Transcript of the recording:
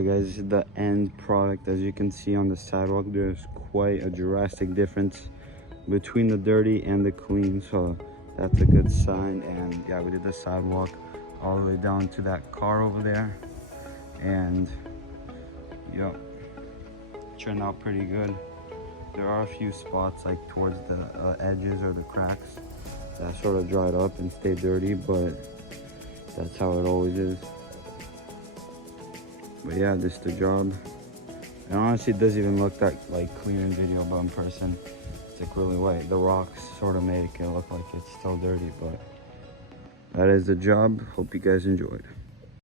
Alright guys, this is the end product. As you can see on the sidewalk, there's quite a drastic difference between the dirty and the clean, so that's a good sign. And yeah, we did the sidewalk all the way down to that car over there, and yep, turned out pretty good. There are a few spots like towards the edges or the cracks that sort of dried up and stayed dirty, but that's how it always is. But yeah, this is the job. And honestly, it doesn't even look that like clean in video, but in person it's like really white. The rocks sort of make it look like it's still dirty, but that is the job. Hope you guys enjoyed.